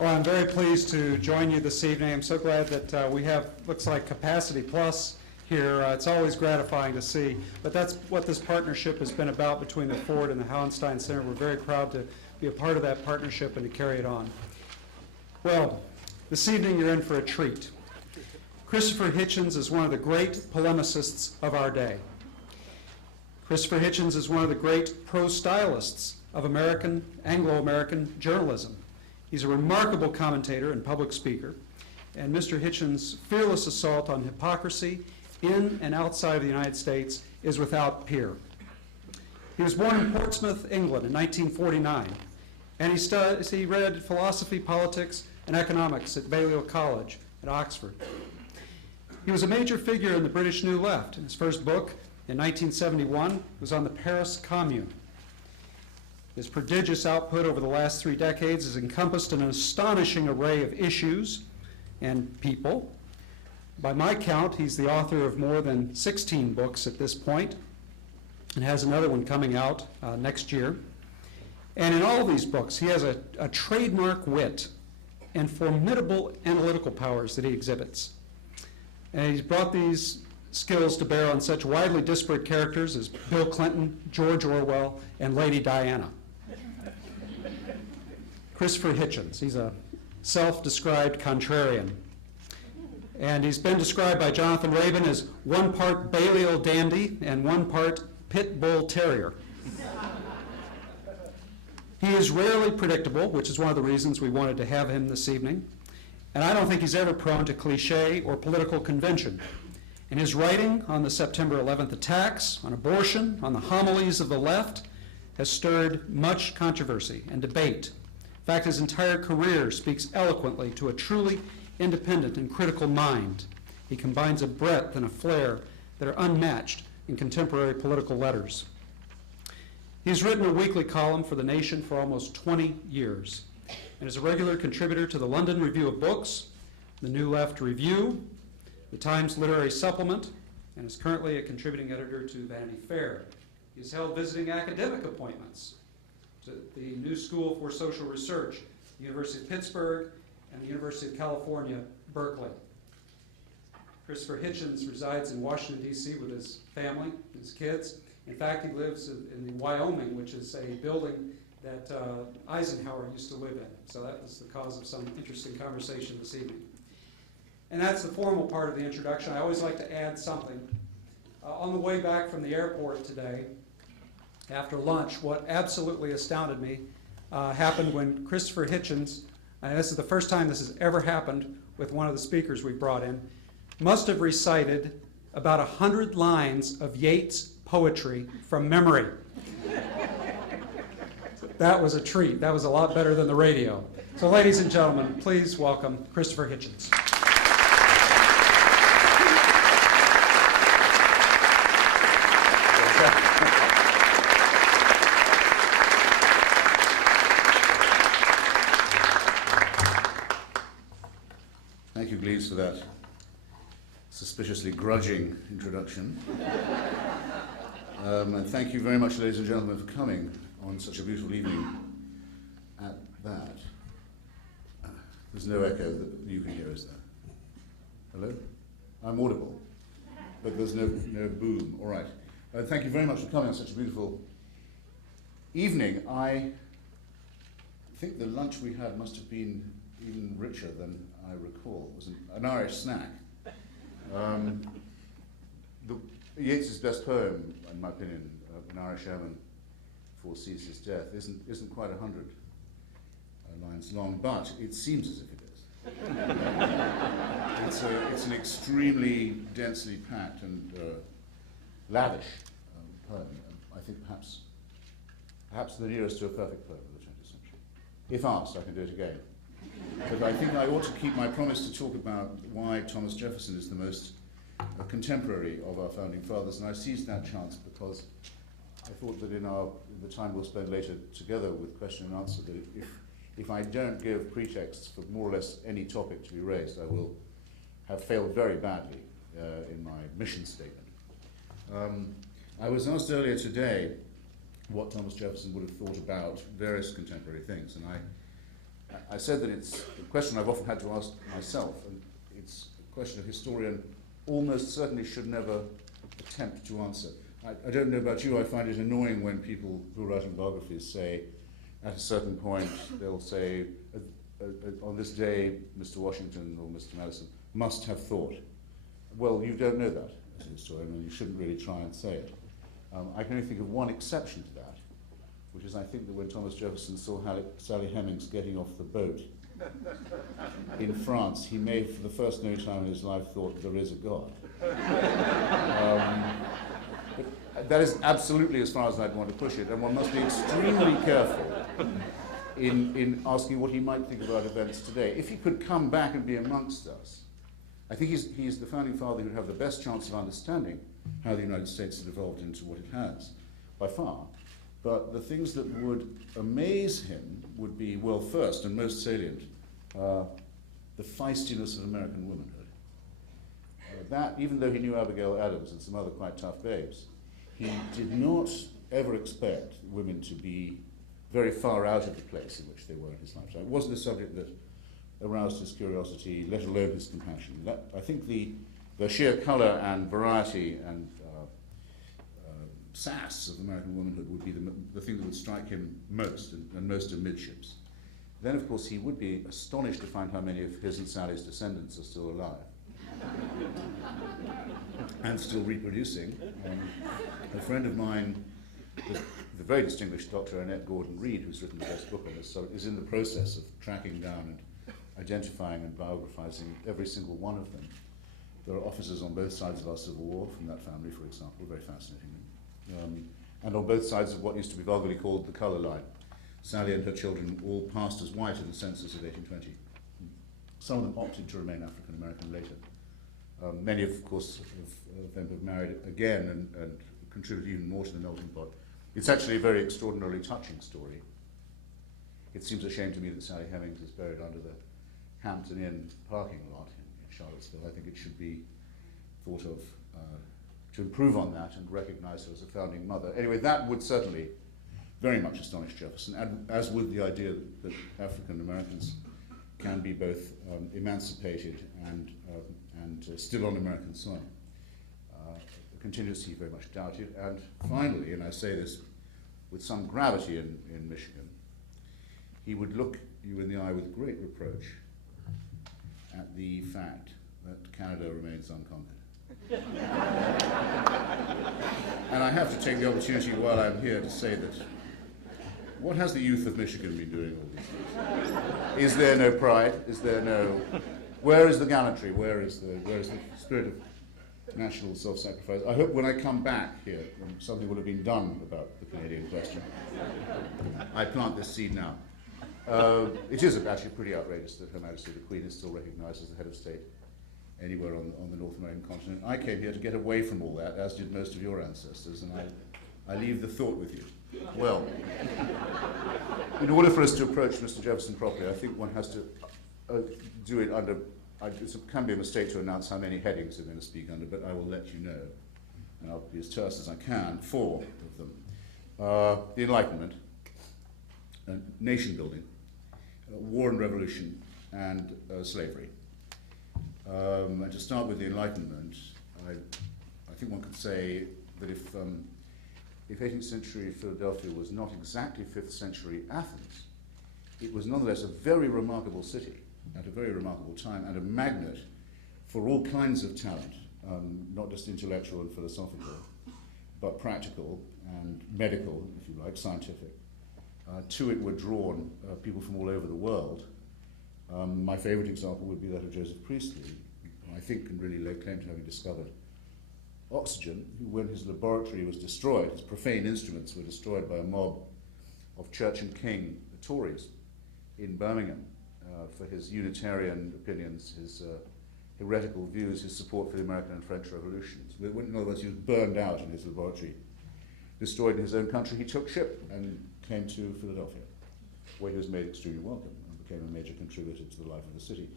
Well, I'm very pleased to join you this evening. I'm so glad that we have, looks like, capacity plus here. It's always gratifying to see. But that's what this partnership has been about between the Ford and the Hauenstein Center. We're very proud to be a part of that partnership and to carry it on. Well, this evening you're in for a treat. Christopher Hitchens is one of the great polemicists of our day. Christopher Hitchens is one of the great prose stylists of Anglo-American journalism. He's a remarkable commentator and public speaker, and Mr. Hitchens' fearless assault on hypocrisy in and outside of the United States is without peer. He was born in Portsmouth, England in 1949, and he read philosophy, politics, and economics at Balliol College at Oxford. He was a major figure in the British New Left. His first book in 1971 was on the Paris Commune. His prodigious output over the last 3 decades has encompassed an astonishing array of issues and people. By my count, he's the author of more than 16 books at this point, and has another one coming out next year. And in all of these books, he has a trademark wit and formidable analytical powers that he exhibits. And he's brought these skills to bear on such widely disparate characters as Bill Clinton, George Orwell, and Lady Diana. Christopher Hitchens, he's a self-described contrarian. And he's been described by Jonathan Rabin as 1 part Balliol dandy and 1 part pit bull terrier. He is rarely predictable, which is one of the reasons we wanted to have him this evening. And I don't think he's ever prone to cliche or political convention. In his writing on the September 11th attacks, on abortion, on the homilies of the left, has stirred much controversy and debate. In fact, his entire career speaks eloquently to a truly independent and critical mind. He combines a breadth and a flair that are unmatched in contemporary political letters. He's written a weekly column for The Nation for almost 20 years, and is a regular contributor to the London Review of Books, the New Left Review, the Times Literary Supplement, and is currently a contributing editor to Vanity Fair. He's held visiting academic appointments to the New School for Social Research, the University of Pittsburgh, and the University of California, Berkeley. Christopher Hitchens resides in Washington, D.C. with his family, his kids. In fact, he lives in Wyoming, which is a building that Eisenhower used to live in. So that was the cause of some interesting conversation this evening. And that's the formal part of the introduction. I always like to add something. On the way back from the airport today, after lunch, what absolutely astounded me happened when Christopher Hitchens, and this is the first time this has ever happened with one of the speakers we brought in, must have recited about 100 lines of Yeats poetry from memory. That was a treat. That was a lot better than the radio. So ladies and gentlemen, please welcome Christopher Hitchens. Thank you, Glees, for that suspiciously grudging introduction. And thank you very much, ladies and gentlemen, for coming on such a beautiful evening at that. There's no echo that you can hear, is there? Hello? I'm audible, but there's no boom. All right. Thank you very much for coming on such a beautiful evening. I think the lunch we had must have been even richer than I recall. It was an Irish snack. Yeats's best poem, in my opinion, An Irish Airman Foresees His Death, isn't quite 100 lines long, but it seems as if it is. It's an extremely densely packed and lavish poem. I think perhaps the nearest to a perfect poem of the 20th century. If asked, I can do it again. But I think I ought to keep my promise to talk about why Thomas Jefferson is the most contemporary of our founding fathers, and I seized that chance because I thought that in the time we'll spend later together with question and answer, that if I don't give pretexts for more or less any topic to be raised, I will have failed very badly in my mission statement. I was asked earlier today what Thomas Jefferson would have thought about various contemporary things, and I said that it's a question I've often had to ask myself, and it's a question a historian almost certainly should never attempt to answer. I don't know about you, I find it annoying when people who are writing biographies say, at a certain point, they'll say, on this day, Mr. Washington or Mr. Madison must have thought. Well, you don't know that as a historian, and you shouldn't really try and say it. I can only think of one exception to that, which is I think that when Thomas Jefferson saw Sally Hemings getting off the boat in France, he may, for the first no time in his life, thought there is a God. But that is absolutely as far as I'd want to push it, and one must be extremely careful in asking what he might think about events today. If he could come back and be amongst us, I think he's the founding father who'd have the best chance of understanding how the United States has evolved into what it has, by far. But the things that would amaze him would be, well, first and most salient, the feistiness of American womanhood. That, even though he knew Abigail Adams and some other quite tough babes, he did not ever expect women to be very far out of the place in which they were in his lifetime. It wasn't a subject that aroused his curiosity, let alone his compassion. I think the sheer colour and variety and sass of American womanhood would be the thing that would strike him most, and most amidships. Then, of course, he would be astonished to find how many of his and Sally's descendants are still alive and still reproducing. A friend of mine, the very distinguished Dr. Annette Gordon-Reed, who's written the best book on this subject, is in the process of tracking down and identifying and biographizing every single one of them. There are officers on both sides of our Civil War from that family, for example, very fascinating. And on both sides of what used to be vulgarly called the colour line. Sally and her children all passed as white in the census of 1820. Some of them opted to remain African American later. Many, of course, of them have married again and contributed even more to the melting pot. It's actually a very extraordinarily touching story. It seems a shame to me that Sally Hemings is buried under the Hampton Inn parking lot in Charlottesville. I think it should be thought of to improve on that and recognize her as a founding mother. Anyway, that would certainly very much astonish Jefferson, and as would the idea that African Americans can be both emancipated and still on American soil. Continues to be very much doubted. And finally, and I say this with some gravity in Michigan, he would look you in the eye with great reproach at the fact that Canada remains unconquered. And I have to take the opportunity while I'm here to say that what has the youth of Michigan been doing all these years? Is there no pride? Is there no... Where is the gallantry? Where is the spirit of national self-sacrifice? I hope when I come back here, something will have been done about the Canadian question. I plant this seed now. It is actually pretty outrageous that Her Majesty the Queen is still recognized as the head of state anywhere on the North American continent. I came here to get away from all that, as did most of your ancestors, and I leave the thought with you. Well, in order for us to approach Mr. Jefferson properly, I think one has to do it under, it can be a mistake to announce how many headings I'm going to speak under, but I will let you know, and I'll be as terse as I can. 4 of them. The Enlightenment, nation building, war and revolution, and slavery. And to start with the Enlightenment, I think one could say that if 18th century Philadelphia was not exactly 5th century Athens, it was nonetheless a very remarkable city at a very remarkable time and a magnet for all kinds of talent, not just intellectual and philosophical, but practical and medical, if you like, scientific. To it were drawn people from all over the world. My favorite example would be that of Joseph Priestley, who I think can really lay claim to having discovered oxygen, who, when his laboratory was destroyed, his profane instruments were destroyed by a mob of Church and King Tories in Birmingham for his Unitarian opinions, his heretical views, his support for the American and French revolutions. In other words, he was burned out in his laboratory, destroyed in his own country. He took ship and came to Philadelphia, where he was made extremely welcome and became a major contributor to the life of the city.